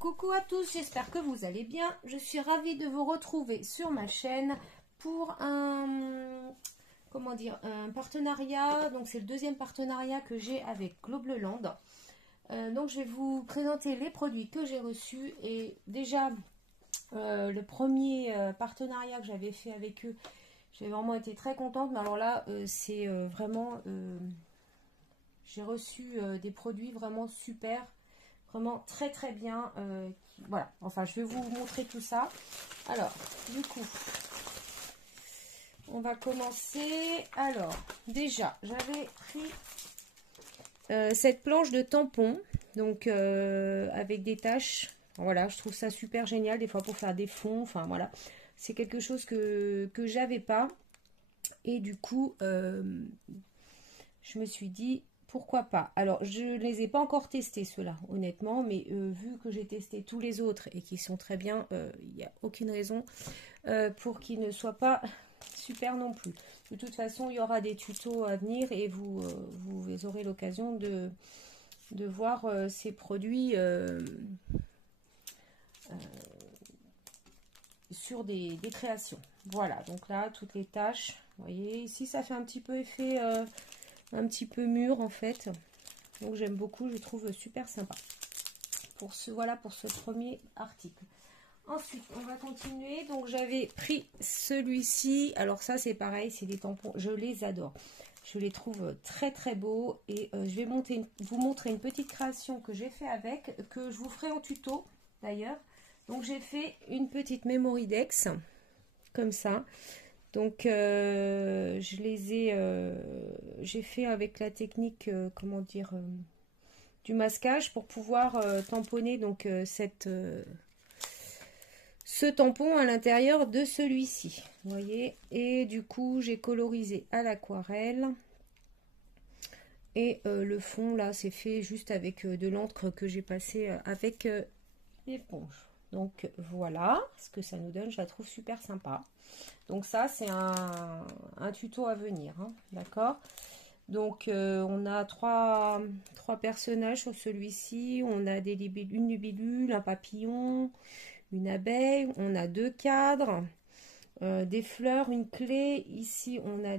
Coucou à tous, j'espère que vous allez bien. Je suis ravie de vous retrouver sur ma chaîne pour un partenariat. Donc c'est le deuxième partenariat que j'ai avec Globleland. Donc je vais vous présenter les produits que j'ai reçus. Et déjà le premier partenariat que j'avais fait avec eux, j'ai vraiment été très contente. Mais alors là c'est vraiment j'ai reçu des produits vraiment super. Vraiment très très bien. Voilà, enfin je vais vous montrer tout ça. Alors, du coup, on va commencer. Alors, déjà, j'avais pris cette planche de tampons. Donc, avec des taches. Voilà, je trouve ça super génial. Des fois pour faire des fonds. Enfin, voilà. C'est quelque chose que j'avais pas. Et du coup, je me suis dit... Pourquoi pas? Alors, je ne les ai pas encore testés, ceux-là, honnêtement, mais vu que j'ai testé tous les autres et qu'ils sont très bien, il n'y a aucune raison pour qu'ils ne soient pas super non plus. De toute façon, il y aura des tutos à venir et vous aurez l'occasion de voir ces produits sur des créations. Voilà, donc là, toutes les tâches, vous voyez, ici, ça fait un petit peu effet... un petit peu mûr en fait, donc j'aime beaucoup, je trouve super sympa pour ce premier article. Ensuite on va continuer. Donc j'avais pris celui-ci, alors ça c'est pareil, c'est des tampons, je les adore, je les trouve très très beaux et je vais vous montrer une petite création que j'ai fait avec, que je vous ferai en tuto d'ailleurs. Donc j'ai fait une petite Memoridex comme ça. Donc, je les ai, j'ai fait avec la technique, du masquage pour pouvoir tamponner donc ce tampon à l'intérieur de celui-ci. Vous voyez, et du coup, j'ai colorisé à l'aquarelle. Et le fond, là, c'est fait juste avec de l'encre que j'ai passé avec l'éponge. Donc, voilà ce que ça nous donne. Je la trouve super sympa. Donc ça, c'est un tuto à venir, hein, d'accord? Donc, on a trois personnages sur celui-ci. On a une libellule, un papillon, une abeille. On a deux cadres, des fleurs, une clé. Ici, on a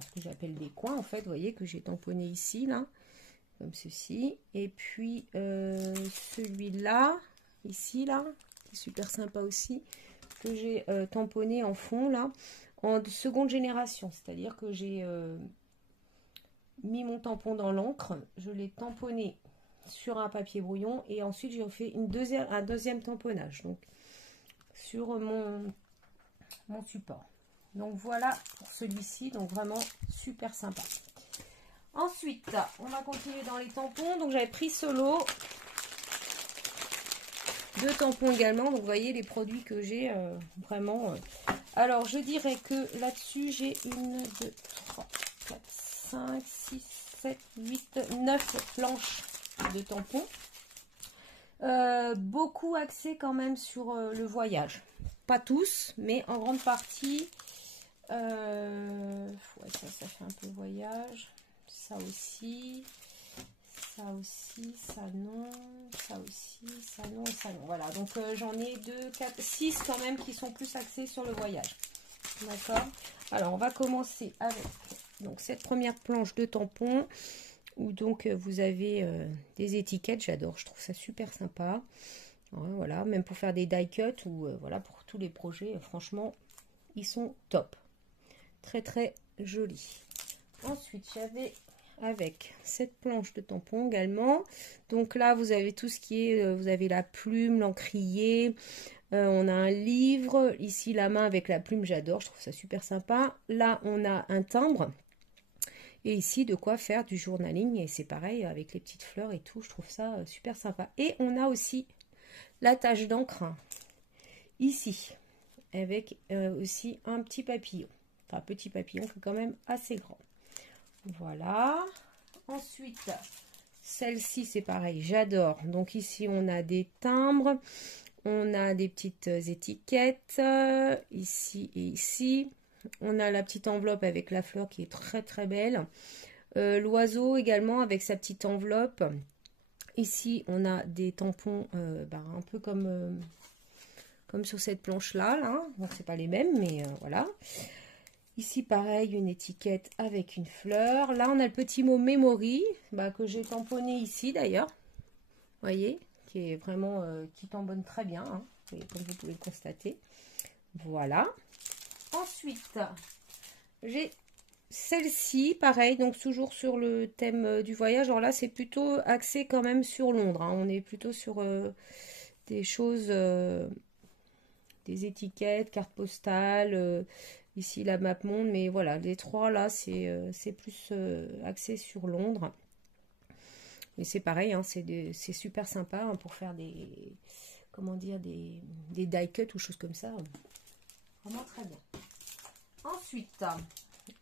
ce que j'appelle des coins, en fait, vous voyez, que j'ai tamponné ici, là, comme ceci. Et puis, celui-là, ici, là, qui est super sympa aussi, que j'ai tamponné en fond là, en seconde génération, c'est-à-dire que j'ai mis mon tampon dans l'encre, je l'ai tamponné sur un papier brouillon et ensuite j'ai fait un deuxième tamponnage donc sur mon support. Donc voilà pour celui-ci, donc vraiment super sympa. Ensuite on va continuer dans les tampons. Donc j'avais pris Solo, deux tampons également, donc vous voyez les produits que j'ai vraiment. Alors je dirais que là-dessus j'ai 1, 2, 3, 4, 5, 6, 7, 8, 9 planches de tampons. Beaucoup axés quand même sur le voyage. Pas tous, mais en grande partie. Ouais, ça fait un peu voyage. Ça aussi. Ça aussi, ça non, ça aussi, ça non, ça non. Voilà, donc j'en ai 2, 4, 6 quand même qui sont plus axés sur le voyage. D'accord. Alors, on va commencer avec donc, cette première planche de tampons où donc vous avez des étiquettes. J'adore, je trouve ça super sympa. Voilà, même pour faire des die cut ou voilà, pour tous les projets, franchement, ils sont top. Très, très jolis. Ensuite, j'avais... avec cette planche de tampon également. Donc là, vous avez tout ce qui est... vous avez la plume, l'encrier. On a un livre. Ici, la main avec la plume, j'adore. Je trouve ça super sympa. Là, on a un timbre. Et ici, de quoi faire du journaling. Et c'est pareil, avec les petites fleurs et tout. Je trouve ça super sympa. Et on a aussi la tache d'encre. Ici. Avec aussi un petit papillon. Enfin, petit papillon qui est quand même assez grand. Voilà. Ensuite, celle-ci, c'est pareil, j'adore. Donc ici, on a des timbres. On a des petites étiquettes. Ici et ici. On a la petite enveloppe avec la fleur qui est très très belle. L'oiseau également avec sa petite enveloppe. Ici, on a des tampons un peu comme sur cette planche-là. Là. Donc, c'est pas les mêmes, mais voilà. Ici, pareil, une étiquette avec une fleur. Là, on a le petit mot Memory, que j'ai tamponné ici, d'ailleurs. Vous voyez, qui est vraiment, qui tamponne très bien, hein, comme vous pouvez le constater. Voilà. Ensuite, j'ai celle-ci, pareil, donc toujours sur le thème du voyage. Alors là, c'est plutôt axé quand même sur Londres. Hein. On est plutôt sur des choses, des étiquettes, cartes postales, ici la map monde. Mais voilà, les trois là, c'est plus axé sur Londres. Mais c'est pareil, hein, c'est super sympa hein, pour faire des, comment dire, des die cuts ou choses comme ça. Vraiment très bien. Ensuite,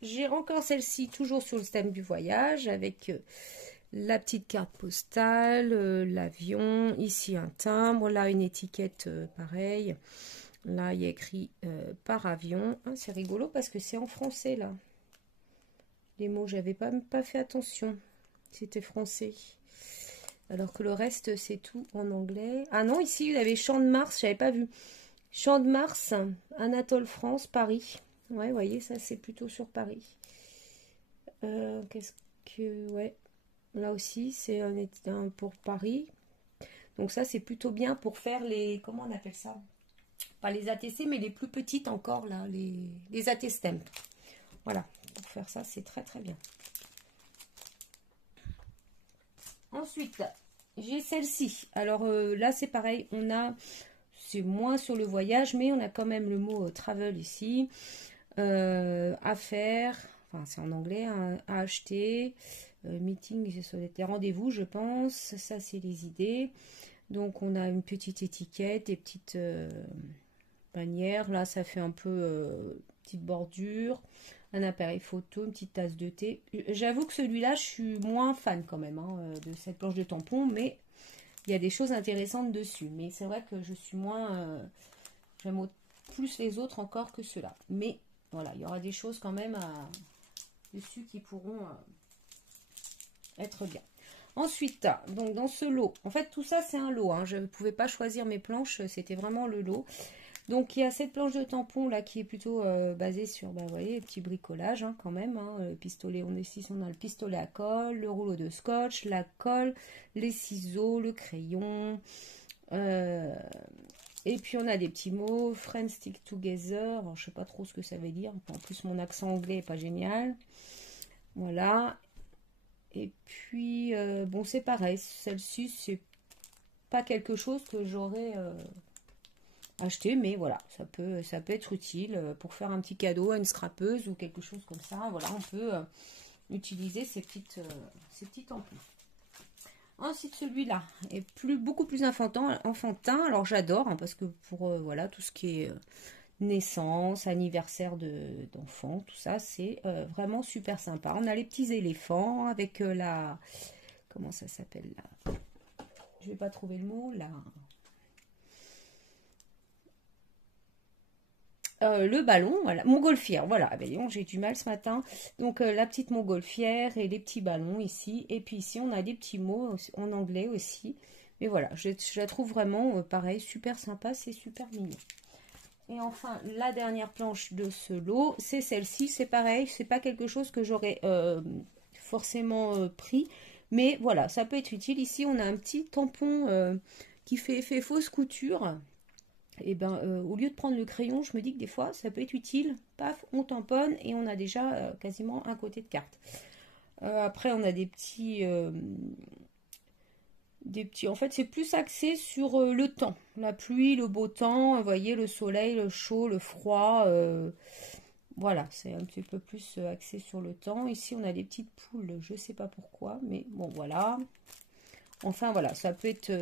j'ai encore celle-ci, toujours sur le thème du voyage, avec la petite carte postale, l'avion, ici un timbre, là une étiquette pareil. Là, il y a écrit par avion. Ah, c'est rigolo parce que c'est en français, là. Les mots, j'avais pas fait attention. C'était français. Alors que le reste, c'est tout en anglais. Ah non, ici, il y avait Champ de Mars, j'avais pas vu. Champ de Mars, Anatole France, Paris. Ouais, vous voyez, ça, c'est plutôt sur Paris. Qu'est-ce que... Ouais, là aussi, c'est un pour Paris. Donc ça, c'est plutôt bien pour faire les... Comment on appelle ça? Pas les ATC, mais les plus petites encore, là, les AT-Stamp. Voilà, pour faire ça, c'est très, très bien. Ensuite, j'ai celle-ci. Alors là, c'est pareil, c'est moins sur le voyage, mais on a quand même le mot travel ici. À faire, enfin c'est en anglais, hein, à acheter, meeting, ça doit être des rendez-vous, je pense. Ça, c'est les idées. Donc, on a une petite étiquette, des petites bannières. Là, ça fait un peu petite bordure. Un appareil photo, une petite tasse de thé. J'avoue que celui-là, je suis moins fan quand même hein, de cette planche de tampon, mais il y a des choses intéressantes dessus. Mais c'est vrai que je suis moins... j'aime plus les autres encore que ceux-là. Mais voilà, il y aura des choses quand même dessus qui pourront être bien. Ensuite, donc dans ce lot, en fait tout ça c'est un lot. Hein, je ne pouvais pas choisir mes planches, c'était vraiment le lot. Donc il y a cette planche de tampon là qui est plutôt basée sur, vous voyez, petit bricolage hein, quand même. Hein, le pistolet, on a le pistolet à colle, le rouleau de scotch, la colle, les ciseaux, le crayon. Et puis on a des petits mots, Friends Stick Together. Alors, je sais pas trop ce que ça veut dire. En plus mon accent anglais est pas génial. Voilà. Et puis bon c'est pareil. Celle-ci c'est pas quelque chose que j'aurais acheté, mais voilà, ça peut être utile pour faire un petit cadeau à une scrapeuse ou quelque chose comme ça. Voilà, on peut utiliser ces petits tampons. Ensuite, celui-là est beaucoup plus enfantin. Alors, j'adore hein, parce que pour voilà tout ce qui est naissance, anniversaire d'enfants, tout ça, c'est vraiment super sympa. On a les petits éléphants avec la... Comment ça s'appelle là? Je vais pas trouver le mot là. Le ballon, voilà, montgolfière, voilà, ah ben, j'ai du mal ce matin. Donc la petite montgolfière et les petits ballons ici. Et puis ici, on a des petits mots en anglais aussi. Mais voilà, je la trouve vraiment, pareil, super sympa, c'est super mignon. Et enfin, la dernière planche de ce lot, c'est celle-ci. C'est pareil, c'est pas quelque chose que j'aurais forcément pris. Mais voilà, ça peut être utile. Ici, on a un petit tampon qui fait fausse couture. Et ben au lieu de prendre le crayon, je me dis que des fois ça peut être utile. Paf, on tamponne et on a déjà quasiment un côté de carte. Après on a des petits en fait c'est plus axé sur le temps, la pluie, le beau temps, vous voyez, le soleil, le chaud, le froid. Voilà, c'est un petit peu plus axé sur le temps. Ici on a des petites poules, je sais pas pourquoi, mais bon voilà. Enfin voilà, ça peut être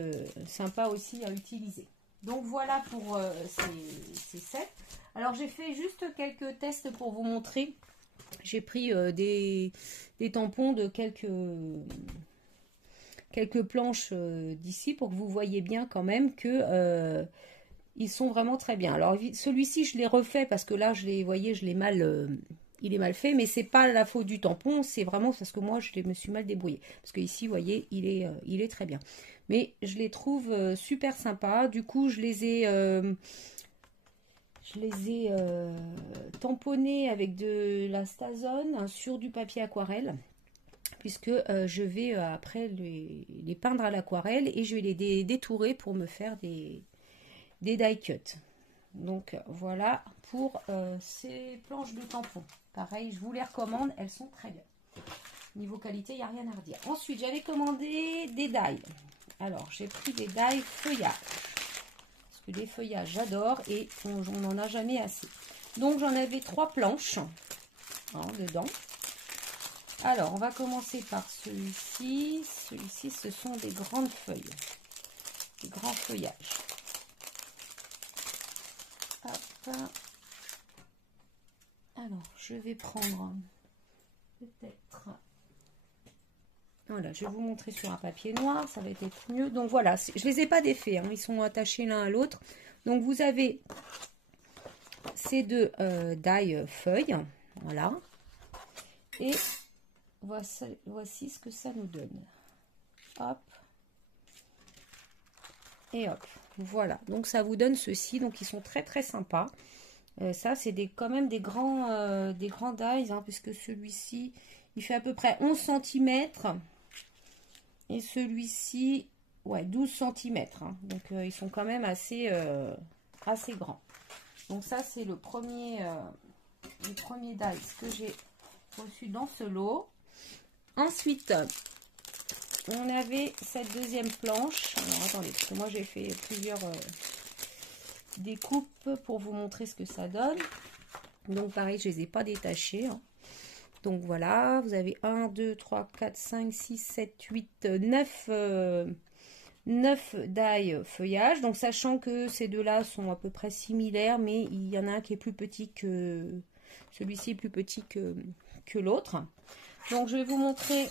sympa aussi à utiliser. Donc voilà pour ces sets. Alors j'ai fait juste quelques tests pour vous montrer. J'ai pris des tampons de quelques planches d'ici pour que vous voyez bien quand même que ils sont vraiment très bien. Alors celui-ci je l'ai refait parce que là je l'ai, voyez, je l'ai mal il est mal fait, mais c'est pas la faute du tampon, c'est vraiment parce que moi je me suis mal débrouillée. Parce que ici, vous voyez, il est très bien. Mais je les trouve super sympas. Du coup, je les ai tamponnés avec de la Stazone sur du papier aquarelle. Puisque je vais après les peindre à l'aquarelle et je vais les détourer pour me faire des die cuts. Donc voilà pour ces planches de tampon. Pareil, je vous les recommande, elles sont très bien. Niveau qualité, il n'y a rien à redire. Ensuite, j'avais commandé des die. Alors, j'ai pris des die feuillage. Parce que les feuillages, j'adore et on n'en a jamais assez. Donc, j'en avais 3 planches dedans. Alors, on va commencer par celui-ci. Celui-ci, ce sont des grandes feuilles. Des grands feuillages. Hop. Alors, je vais prendre peut-être... Voilà, je vais vous montrer sur un papier noir, ça va être mieux. Donc voilà, je les ai pas défaits, ils sont attachés l'un à l'autre. Donc vous avez ces deux die feuilles, voilà. Et voici ce que ça nous donne. Hop. Et hop, voilà. Donc ça vous donne ceci, donc ils sont très très sympas. Ça c'est quand même des grands dies, puisque celui-ci, il fait à peu près 11 cm. Et celui-ci, ouais, 12 cm. Donc, ils sont quand même assez grands. Donc, ça, c'est le premier dice que j'ai reçu dans ce lot. Ensuite, on avait cette deuxième planche. Alors, attendez, parce que moi, j'ai fait plusieurs découpes pour vous montrer ce que ça donne. Donc, pareil, je ne les ai pas détachés. Donc voilà, vous avez 1, 2, 3, 4, 5, 6, 7, 8, 9 die feuillage. Donc sachant que ces deux-là sont à peu près similaires, mais il y en a un qui est plus petit que... Celui-ci est plus petit que l'autre. Donc je vais vous montrer,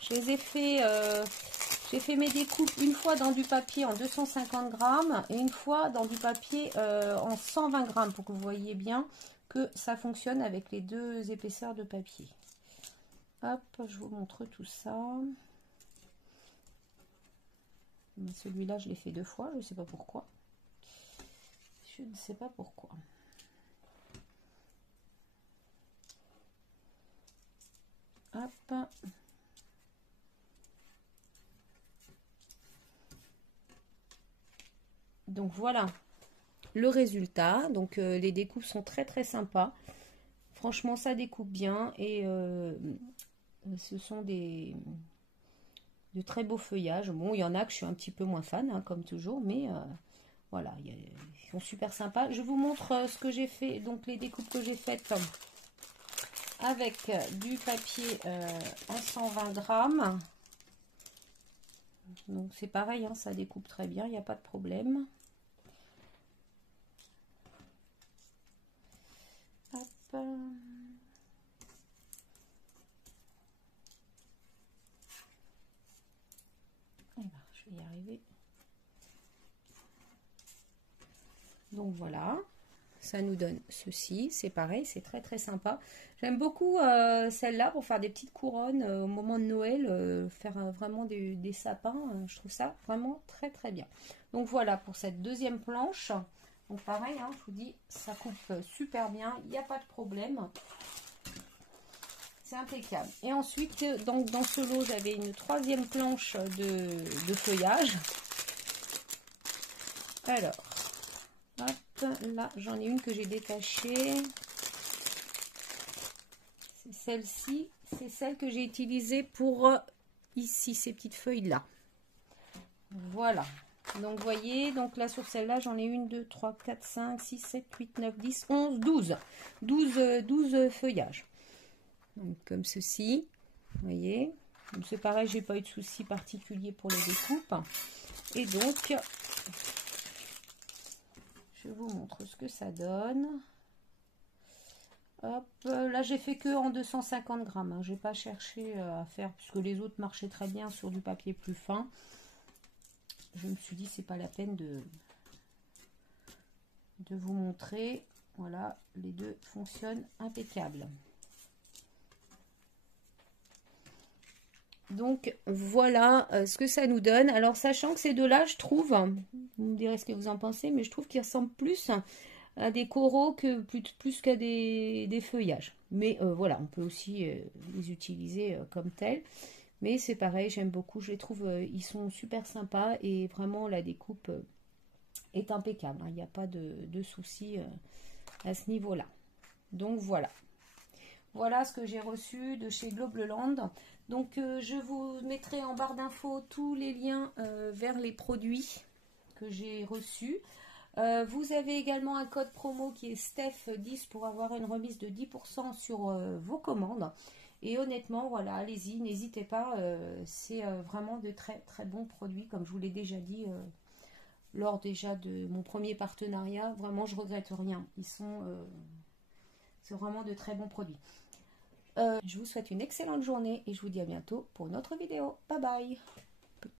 je les ai fait... j'ai fait mes découpes une fois dans du papier en 250 grammes et une fois dans du papier en 120 grammes pour que vous voyez bien que ça fonctionne avec les deux épaisseurs de papier. Hop, je vous montre tout ça. Celui-là, je l'ai fait 2 fois, je ne sais pas pourquoi. Je ne sais pas pourquoi. Hop. Donc voilà le résultat. Donc les découpes sont très très sympas. Franchement, ça découpe bien et ce sont de très beaux feuillages. Bon, il y en a que je suis un petit peu moins fan, comme toujours, mais voilà, ils sont super sympas. Je vous montre ce que j'ai fait, donc les découpes que j'ai faites avec du papier à 120 grammes. Donc c'est pareil, ça découpe très bien, il n'y a pas de problème. Hop. Eh ben, je vais y arriver. Donc voilà, ça nous donne ceci, c'est pareil, c'est très très sympa. J'aime beaucoup celle-là pour faire des petites couronnes au moment de Noël, faire vraiment des sapins, je trouve ça vraiment très très bien. Donc voilà pour cette deuxième planche. Donc pareil, je vous dis, ça coupe super bien, il n'y a pas de problème. C'est impeccable. Et ensuite, donc, dans ce lot, j'avais une troisième planche de feuillage. Alors, hop, là, j'en ai une que j'ai détachée. C'est celle-ci. C'est celle que j'ai utilisée pour ici, ces petites feuilles-là. Voilà. Donc, vous voyez, donc là, sur celle-là, j'en ai 1, 2, 3, 4, 5, 6, 7, 8, 9, 10, 11, 12. 12 feuillages. Donc, comme ceci. Vous voyez. C'est pareil, j'ai pas eu de souci particulier pour les découpes. Et donc, je vous montre ce que ça donne. Hop, là j'ai fait que en 250 grammes. J'ai pas cherché à faire, puisque les autres marchaient très bien sur du papier plus fin. Je me suis dit, c'est pas la peine de vous montrer. Voilà, les deux fonctionnent impeccable. Donc voilà ce que ça nous donne. Alors sachant que ces deux-là, je trouve, vous me direz ce que vous en pensez, mais je trouve qu'ils ressemblent plus à des coraux que plus qu'à des feuillages. Mais voilà, on peut aussi les utiliser comme tels. Mais c'est pareil, j'aime beaucoup. Je les trouve, ils sont super sympas et vraiment la découpe est impeccable. Il n'y a pas de soucis à ce niveau-là. Donc voilà. Voilà ce que j'ai reçu de chez Globeland. Donc je vous mettrai en barre d'infos tous les liens vers les produits que j'ai reçus. Vous avez également un code promo qui est STEPH10 pour avoir une remise de 10% sur vos commandes. Et honnêtement, voilà, allez-y, n'hésitez pas. C'est vraiment de très très bons produits, comme je vous l'ai déjà dit lors déjà de mon premier partenariat. Vraiment, je regrette rien. C'est vraiment de très bons produits. Je vous souhaite une excellente journée et je vous dis à bientôt pour une autre vidéo. Bye bye!